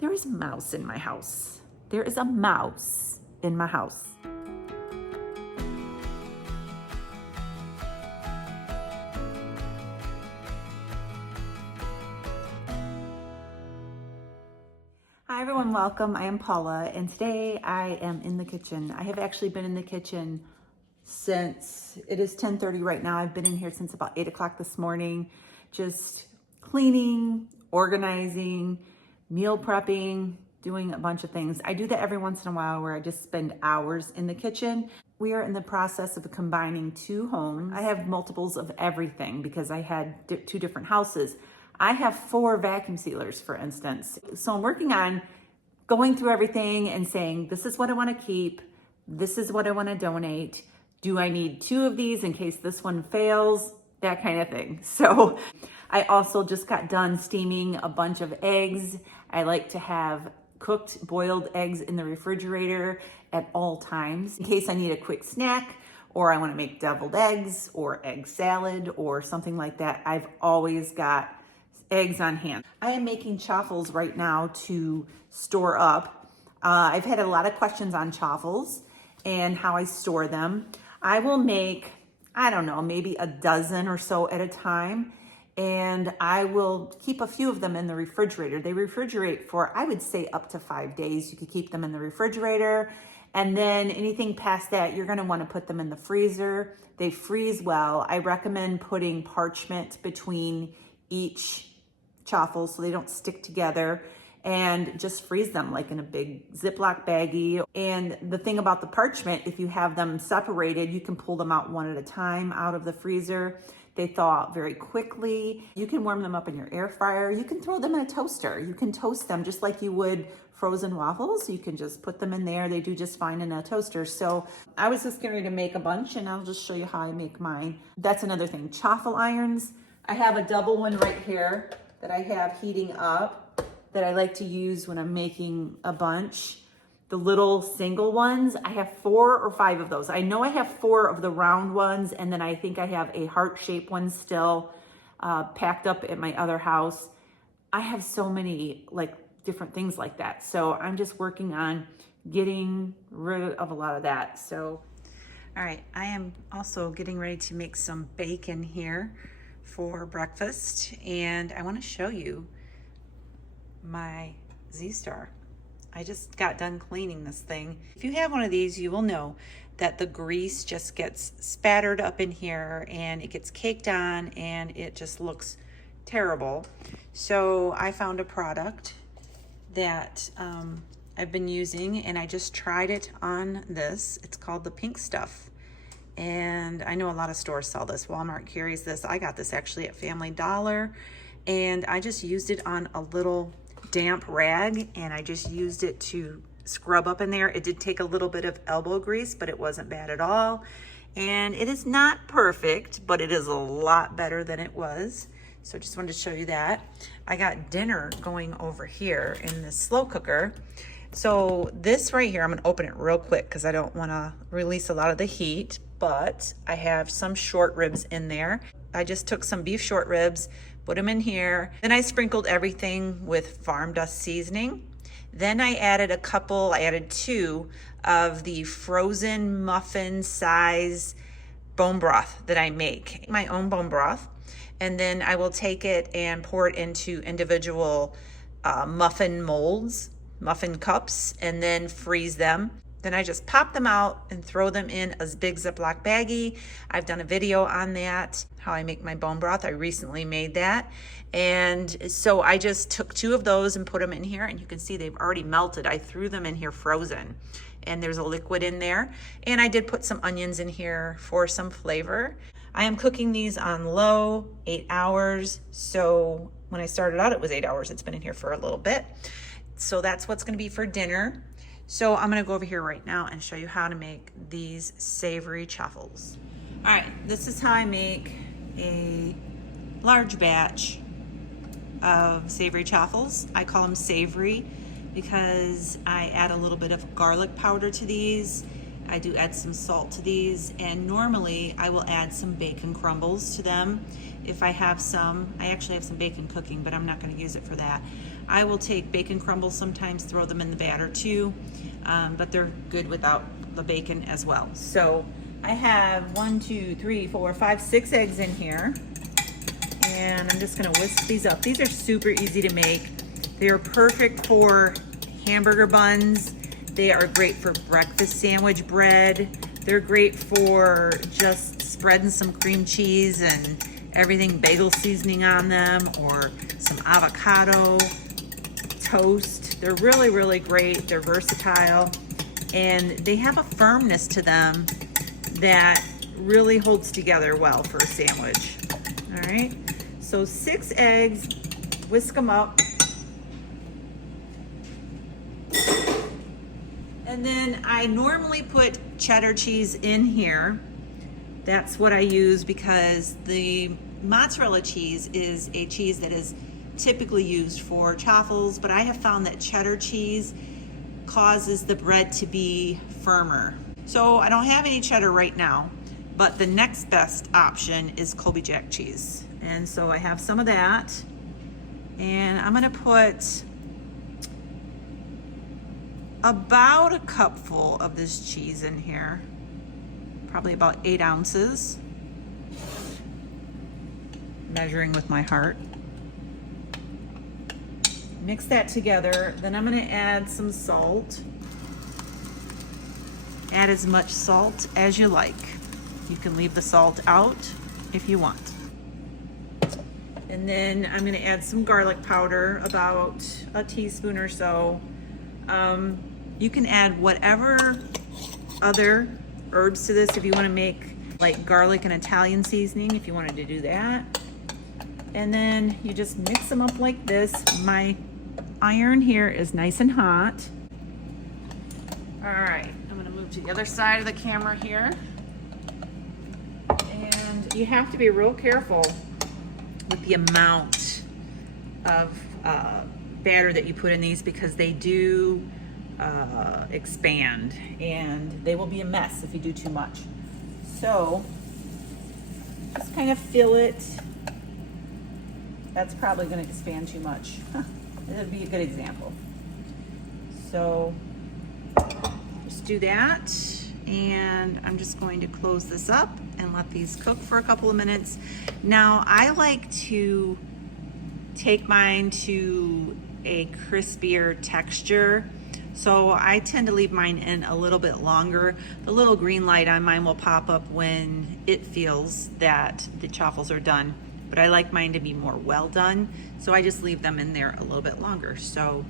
There is a mouse in my house. There is a mouse in my house. Hi everyone, welcome. I am Paula, and today I am in the kitchen. I have actually been in the kitchen since, it is 10:30 right now. I've been in here since about 8 o'clock this morning, just cleaning, organizing, meal prepping, doing a bunch of things. I do that every once in a while where I just spend hours in the kitchen. We are in the process of combining two homes. I have multiples of everything because I had two different houses. I have 4 vacuum sealers, for instance. So I'm working on going through everything and saying, this is what I want to keep. This is what I want to donate. Do I need 2 of these in case this one fails? That kind of thing. So I also just got done steaming a bunch of eggs. I like to have cooked boiled eggs in the refrigerator at all times in case I need a quick snack or I want to make deviled eggs or egg salad or something like that. I've always got eggs on hand. I am making Chaffles right now to store up. I've had a lot of questions on Chaffles and how I store them. I will make, I don't know, maybe a dozen or so at a time. And I will keep a few of them in the refrigerator. They refrigerate for, I would say, up to 5 days. You could keep them in the refrigerator. And then anything past that, you're gonna wanna put them in the freezer. They freeze well. I recommend putting parchment between each Chaffle so they don't stick together, and just freeze them like in a big Ziploc baggie. And the thing about the parchment, if you have them separated, you can pull them out one at a time out of the freezer. They thaw out very quickly. You can warm them up in your air fryer. You can throw them in a toaster. You can toast them just like you would frozen waffles. You can just put them in there. They do just fine in a toaster. So I was just getting ready to make a bunch, and I'll just show you how I make mine. That's another thing. Chaffle irons. I have a double one right here that I have heating up that I like to use when I'm making a bunch. The little single ones, I have 4 or 5 of those. I know I have 4 of the round ones, and then I think I have a heart-shaped one still packed up at my other house. I have so many like different things like that. So I'm just working on getting rid of a lot of that. So, all right, I am also getting ready to make some bacon here for breakfast, and I want to show you my Z-Star. I just got done cleaning this thing. If you have one of these, you will know that the grease just gets spattered up in here and it gets caked on and it just looks terrible. So I found a product that I've been using, and I just tried it on this. It's called the Pink Stuff. And I know a lot of stores sell this. Walmart carries this. I got this actually at Family Dollar, and I just used it on a little damp rag, and I just used it to scrub up in there. It did take a little bit of elbow grease, but it wasn't bad at all. And it is not perfect, but it is a lot better than it was. So just wanted to show you that. I got dinner going over here in this slow cooker. So this right here, I'm gonna open it real quick because I don't wanna release a lot of the heat, but I have some short ribs in there. I just took some beef short ribs, put them in here. Then I sprinkled everything with farm dust seasoning. Then I added 2 of the frozen muffin size bone broth that I make, my own bone broth. And then I will take it and pour it into individual muffin molds, muffin cups, and then freeze them. Then I just pop them out and throw them in a big Ziploc baggie. I've done a video on that, how I make my bone broth. I recently made that. And so I just took 2 of those and put them in here, and you can see they've already melted. I threw them in here frozen, and there's a liquid in there. And I did put some onions in here for some flavor. I am cooking these on low, 8 hours. So when I started out, it was 8 hours. It's been in here for a little bit. So that's what's gonna be for dinner. So I'm gonna go over here right now and show you how to make these savory Chaffles. All right, this is how I make a large batch of savory Chaffles. I call them savory because I add a little bit of garlic powder to these. I do add some salt to these, and normally I will add some bacon crumbles to them if I have some. I actually have some bacon cooking, but I'm not gonna use it for that. I will take bacon crumbles sometimes, throw them in the batter too, but they're good without the bacon as well. So I have 1, 2, 3, 4, 5, 6 eggs in here, and I'm just gonna whisk these up. These are super easy to make. They are perfect for hamburger buns. They are great for breakfast sandwich bread. They're great for just spreading some cream cheese and everything bagel seasoning on them, or some avocado toast. They're really, really great. They're versatile, and they have a firmness to them that really holds together well for a sandwich. All right, so 6 eggs, whisk them up. And then I normally put cheddar cheese in here. That's what I use because the mozzarella cheese is a cheese that is typically used for chaffles, but I have found that cheddar cheese causes the bread to be firmer. So I don't have any cheddar right now, but the next best option is Colby Jack cheese. And so I have some of that, and I'm gonna put about a cupful of this cheese in here, probably about 8 ounces, measuring with my heart. Mix that together. Then I'm gonna add some salt. Add as much salt as you like. You can leave the salt out if you want. And then I'm gonna add some garlic powder, about a teaspoon or so. You can add whatever other herbs to this if you want to make like garlic and Italian seasoning, if you wanted to do that. And then you just mix them up like this. My iron here is nice and hot. All right, I'm gonna move to the other side of the camera here. And you have to be real careful with the amount of batter that you put in these, because they do expand, and they will be a mess if you do too much. So just kind of fill it. That's probably going to expand too much. It would be a good example. So just do that, and I'm just going to close this up and let these cook for a couple of minutes. Now I like to take mine to a crispier texture, so I tend to leave mine in a little bit longer. The little green light on mine will pop up when it feels that the chaffles are done, but I like mine to be more well done, so I just leave them in there a little bit longer. So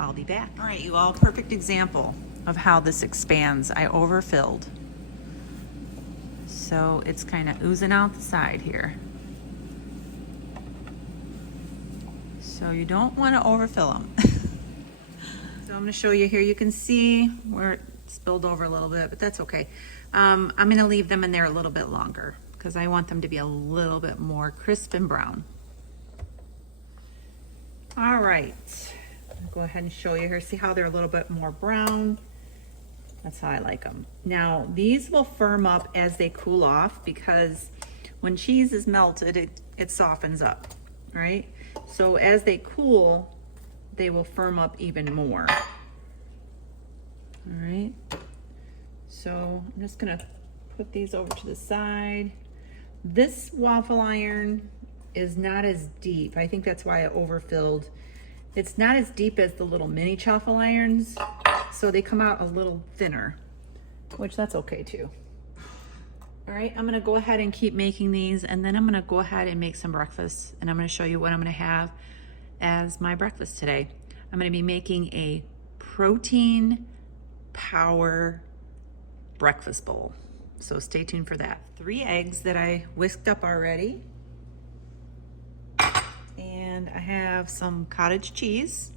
I'll be back. All right, you all, perfect example of how this expands. I overfilled, so it's kind of oozing out the side here. So you don't want to overfill them. So I'm going to show you here. You can see where it spilled over a little bit, but that's okay. I'm going to leave them in there a little bit longer because I want them to be a little bit more crisp and brown. All right, I'll go ahead and show you here. See how they're a little bit more brown? That's how I like them. Now, these will firm up as they cool off, because when cheese is melted, it softens up, right? So as they cool, they will firm up even more. All right, so I'm just gonna put these over to the side. This waffle iron is not as deep. I think that's why I overfilled. It's not as deep as the little mini chaffle irons, so they come out a little thinner, which that's okay too. All right, I'm gonna go ahead and keep making these, and then I'm gonna go ahead and make some breakfast, and I'm gonna show you what I'm gonna have as my breakfast today. I'm gonna be making a protein power breakfast bowl, so stay tuned for that. 3 eggs that I whisked up already, and I have some cottage cheese,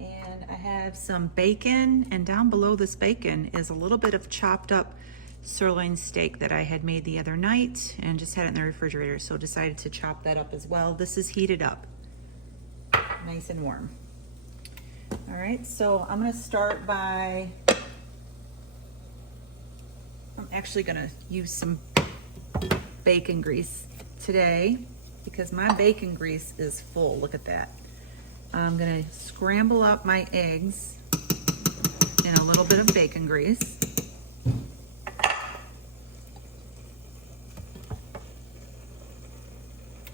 and I have some bacon, and down below this bacon is a little bit of chopped up sirloin steak that I had made the other night and just had it in the refrigerator, so decided to chop that up as well. This is heated up, nice and warm. All right, so I'm gonna start by, I'm actually gonna use some bacon grease today because my bacon grease is full. Look at that. I'm gonna scramble up my eggs in a little bit of bacon grease.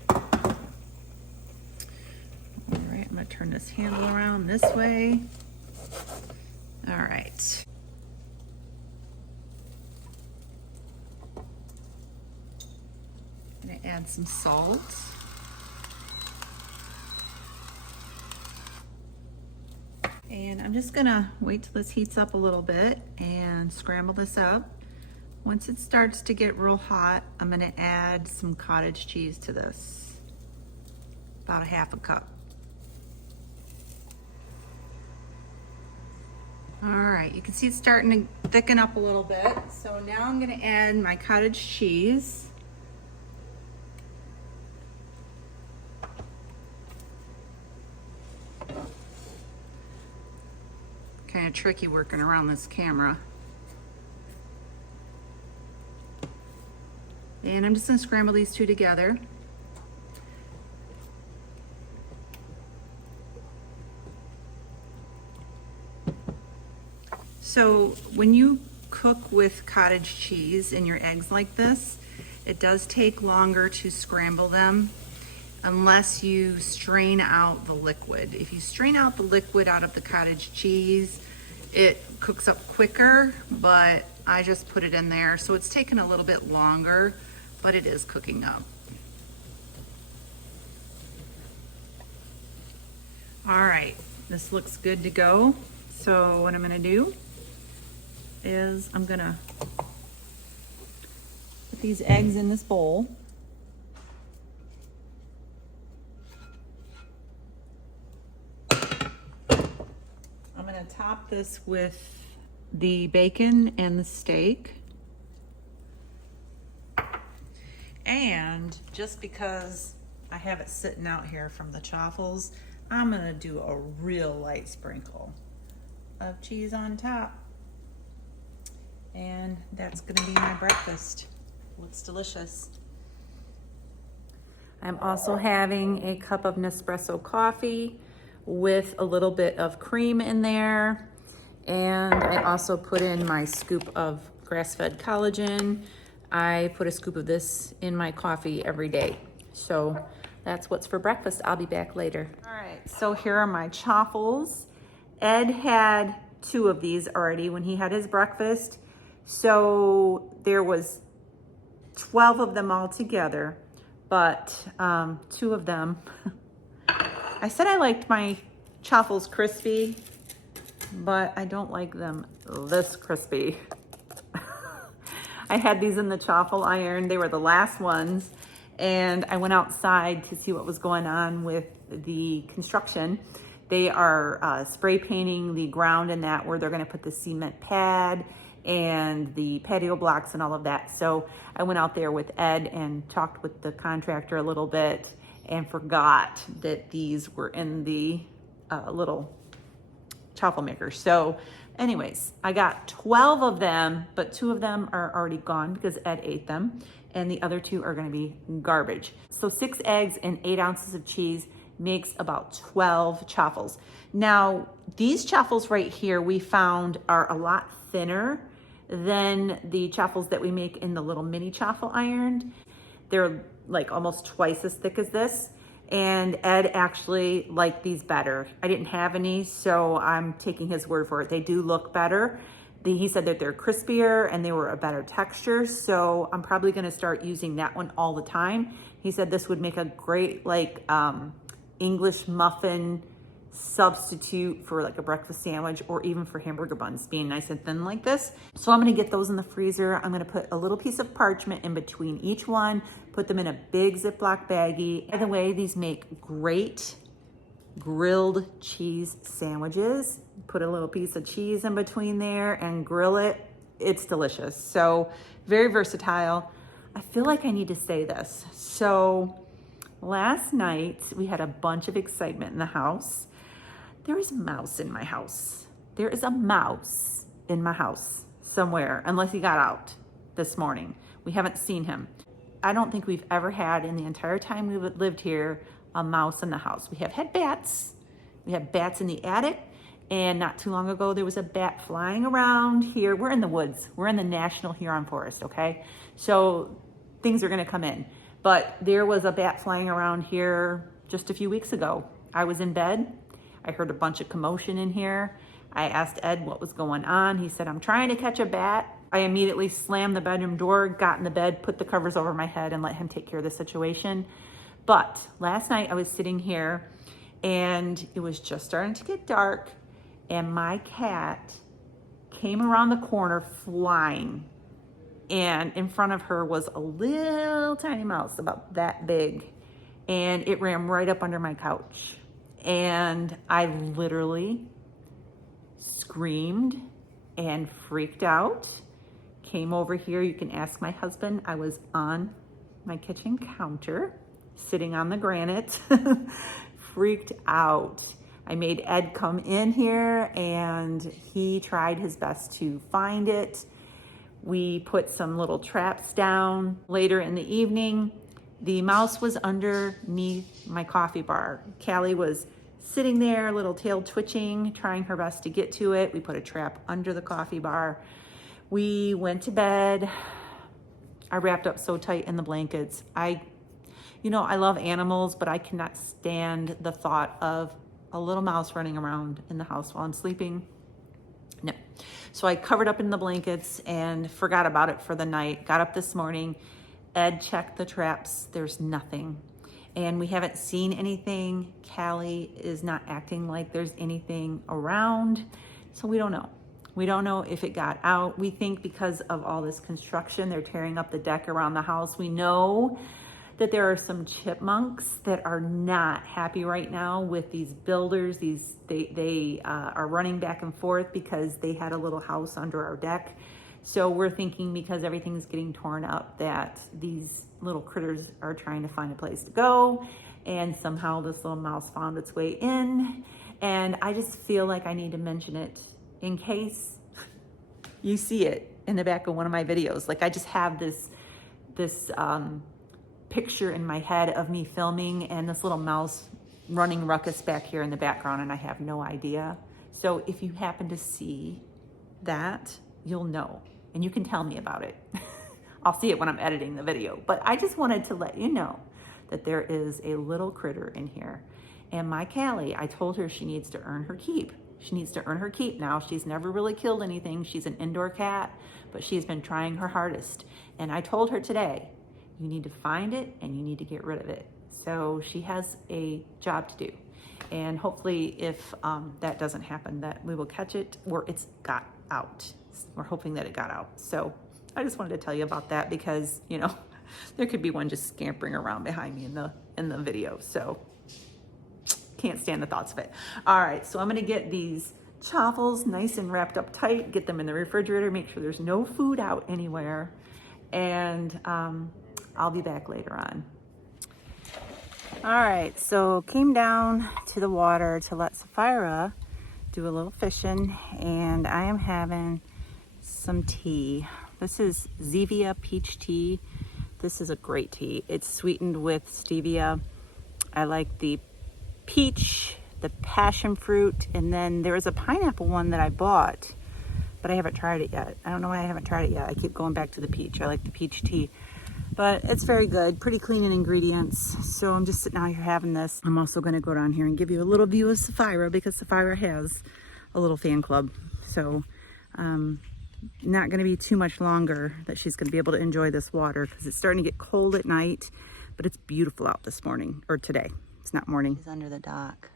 All right, I'm gonna turn this handle around this way. All right. I'm gonna add some salt. And I'm just gonna wait till this heats up a little bit and scramble this up. Once it starts to get real hot, I'm gonna add some cottage cheese to this, about a half a cup. All right, you can see it's starting to thicken up a little bit. So now I'm gonna add my cottage cheese. Kind of tricky working around this camera. And I'm just gonna scramble these two together. So when you cook with cottage cheese in your eggs like this, it does take longer to scramble them unless you strain out the liquid. If you strain out the liquid out of the cottage cheese, it cooks up quicker, but I just put it in there. So it's taken a little bit longer, but it is cooking up. All right, this looks good to go. So what I'm gonna do is I'm gonna put these eggs in this bowl. I'm gonna top this with the bacon and the steak. And just because I have it sitting out here from the Chaffles, I'm gonna do a real light sprinkle of cheese on top. And that's gonna be my breakfast. Looks delicious. I'm also having a cup of Nespresso coffee with a little bit of cream in there. And I also put in my scoop of grass-fed collagen. I put a scoop of this in my coffee every day. So that's what's for breakfast. I'll be back later. All right, so here are my Chaffles. Ed had 2 of these already when he had his breakfast. So there was 12 of them all together, but 2 of them, I said I liked my Chaffles crispy, but I don't like them this crispy. I had these in the Chaffle iron. They were the last ones. And I went outside to see what was going on with the construction. They are spray painting the ground and that where they're gonna put the cement pad and the patio blocks and all of that. So I went out there with Ed and talked with the contractor a little bit and forgot that these were in the little Chaffle maker. So anyways, I got 12 of them, but 2 of them are already gone because Ed ate them. And the other 2 are gonna be garbage. So 6 eggs and 8 ounces of cheese makes about 12 Chaffles. Now, these Chaffles right here we found are a lot thinner than the Chaffles that we make in the little mini Chaffle iron. They're like almost twice as thick as this. And Ed actually liked these better. I didn't have any, so I'm taking his word for it. They do look better. He said that they're crispier and they were a better texture, so I'm probably gonna start using that one all the time. He said this would make a great like English muffin substitute for like a breakfast sandwich or even for hamburger buns being nice and thin like this. So I'm gonna get those in the freezer. I'm gonna put a little piece of parchment in between each one, put them in a big Ziploc baggie. By the way, these make great grilled cheese sandwiches. Put a little piece of cheese in between there and grill it. It's delicious. So very versatile. I feel like I need to say this. So last night we had a bunch of excitement in the house. There is a mouse in my house. There is a mouse in my house somewhere, unless he got out this morning. We haven't seen him. I don't think we've ever had in the entire time we've lived here a mouse in the house. We have had bats We have bats in the attic. And not too long ago, there was a bat flying around here. We're in the woods. We're in the National Huron Forest, okay? So things are gonna come in. But there was a bat flying around here just a few weeks ago. I was in bed. I heard a bunch of commotion in here. I asked Ed what was going on. He said, I'm trying to catch a bat. I immediately slammed the bedroom door, got in the bed, put the covers over my head, and let him take care of the situation. But last night I was sitting here and it was just starting to get dark, and my cat came around the corner flying, and in front of her was a little tiny mouse about that big, and it ran right up under my couch. And I literally screamed and freaked out, came over here. You can ask my husband. I was on my kitchen counter, sitting on the granite, freaked out. I made Ed come in here and he tried his best to find it. We put some little traps down. Later in the evening, the mouse was underneath my coffee bar. Callie was sitting there, little tail twitching, trying her best to get to it. We put a trap under the coffee bar. We went to bed. I wrapped up so tight in the blankets. I love animals, but I cannot stand the thought of a little mouse running around in the house while I'm sleeping. No. So I covered up in the blankets and forgot about it for the night. Got up this morning. Ed checked the traps. There's nothing. And we haven't seen anything. Callie is not acting like there's anything around. So we don't know. We don't know if it got out. We think because of all this construction, they're tearing up the deck around the house. We know that there are some chipmunks that are not happy right now with these builders. They are running back and forth because they had a little house under our deck. So we're thinking because everything's getting torn up that these little critters are trying to find a place to go, and somehow this little mouse found its way in. And I just feel like I need to mention it in case you see it in the back of one of my videos. Like, I just have this picture in my head of me filming and this little mouse running ruckus back here in the background, and I have no idea. So if you happen to see that, you'll know, and you can tell me about it. I'll see it when I'm editing the video, but I just wanted to let you know that there is a little critter in here. And my Callie, I told her she needs to earn her keep. She needs to earn her keep now. She's never really killed anything. She's an indoor cat, but she's been trying her hardest. And I told her today, you need to find it and you need to get rid of it. So she has a job to do. And hopefully if that doesn't happen, that we will catch it, or it's got out. We're hoping that it got out. So I just wanted to tell you about that because, there could be one just scampering around behind me in the video. So can't stand the thoughts of it. All right, so I'm gonna get these Chaffles nice and wrapped up tight, get them in the refrigerator, make sure there's no food out anywhere. And I'll be back later on. All right, so came down to the water to let Sapphira do a little fishing, and I am having some tea. This is Zevia peach tea. This is a great tea. It's sweetened with stevia. I like the peach, the passion fruit, and then there is a pineapple one that I bought, but I haven't tried it yet. I don't know why I haven't tried it yet. I keep going back to the peach. I like the peach tea. But it's very good, pretty clean in ingredients. So I'm just sitting out here having this. I'm also gonna go down here and give you a little view of Sapphira because Sapphira has a little fan club. So not gonna be too much longer that she's gonna be able to enjoy this water because it's starting to get cold at night, but it's beautiful out this morning, or today. It's not morning. She's under the dock.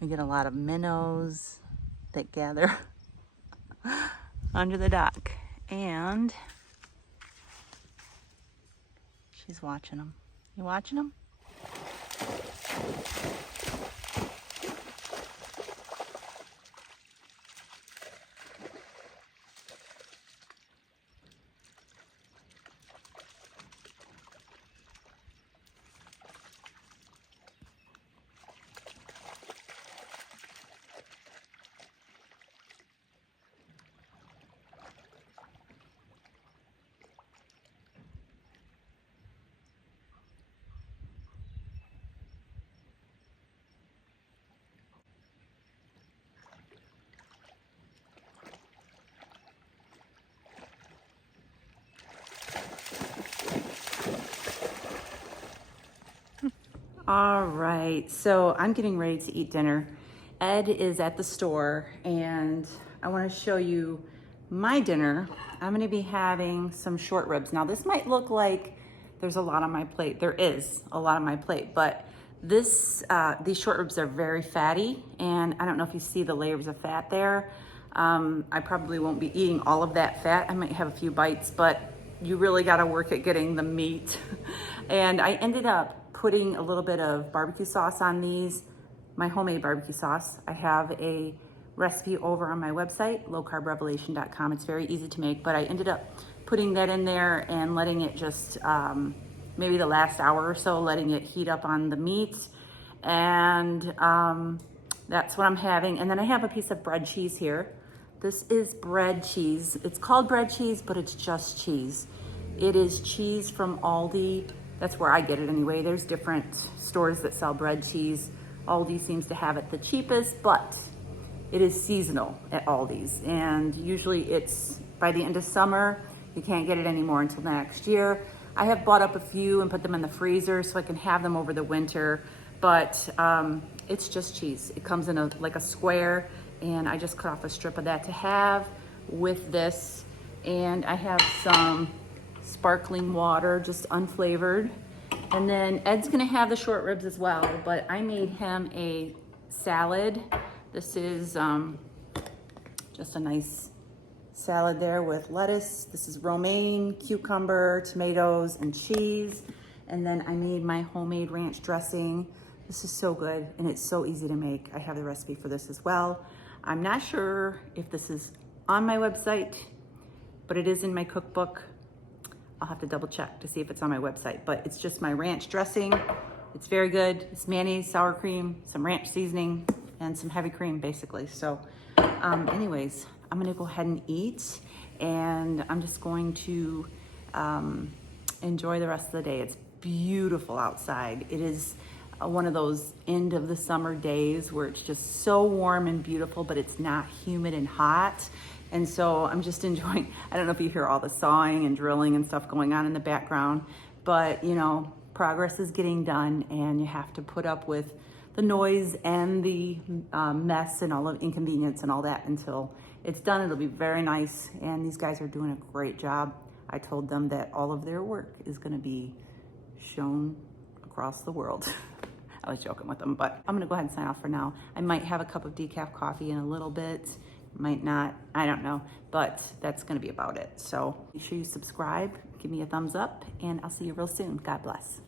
We get a lot of minnows that gather under the dock, and she's watching them. You watching them? All right, so I'm getting ready to eat dinner. Ed is at the store and I want to show you my dinner. I'm going to be having some short ribs. Now this might look like there's a lot on my plate. There is a lot on my plate, but these short ribs are very fatty, and I don't know if you see the layers of fat there. I probably won't be eating all of that fat. I might have a few bites, but you really got to work at getting the meat. And I ended up putting a little bit of barbecue sauce on these, my homemade barbecue sauce. I have a recipe over on my website, lowcarbrevelation.com. It's very easy to make, but I ended up putting that in there and letting it just, maybe the last hour or so, letting it heat up on the meat. And that's what I'm having. And then I have a piece of bread cheese here. This is bread cheese. It's called bread cheese, but it's just cheese. It is cheese from Aldi. That's where I get it anyway. There's different stores that sell bread cheese. Aldi seems to have it the cheapest, but it is seasonal at Aldi's. And usually it's by the end of summer. You can't get it anymore until next year. I have bought up a few and put them in the freezer so I can have them over the winter, but it's just cheese. It comes in like a square, and I just cut off a strip of that to have with this. And I have some sparkling water, just unflavored. And then Ed's gonna have the short ribs as well, but I made him a salad. This is just a nice salad there with lettuce. This is romaine, cucumber, tomatoes, and cheese. And then I made my homemade ranch dressing. This is so good, and it's so easy to make. I have the recipe for this as well. I'm not sure if this is on my website, but it is in my cookbook. I'll have to double check to see if it's on my website, but it's just my ranch dressing. It's very good. It's mayonnaise, sour cream, some ranch seasoning, and some heavy cream, basically. So anyways, I'm gonna go ahead and eat, and I'm just going to enjoy the rest of the day. It's beautiful outside. It is one of those end of the summer days where it's just so warm and beautiful, but it's not humid and hot. And so I'm just enjoying, I don't know if you hear all the sawing and drilling and stuff going on in the background, but you know, progress is getting done, and you have to put up with the noise and the mess and all of inconvenience and all that until it's done. It'll be very nice, and these guys are doing a great job. I told them that all of their work is gonna be shown across the world. I was joking with them, but I'm gonna go ahead and sign off for now. I might have a cup of decaf coffee in a little bit, might not, I don't know, but that's gonna be about it. So make sure you subscribe, give me a thumbs up, and I'll see you real soon. God bless.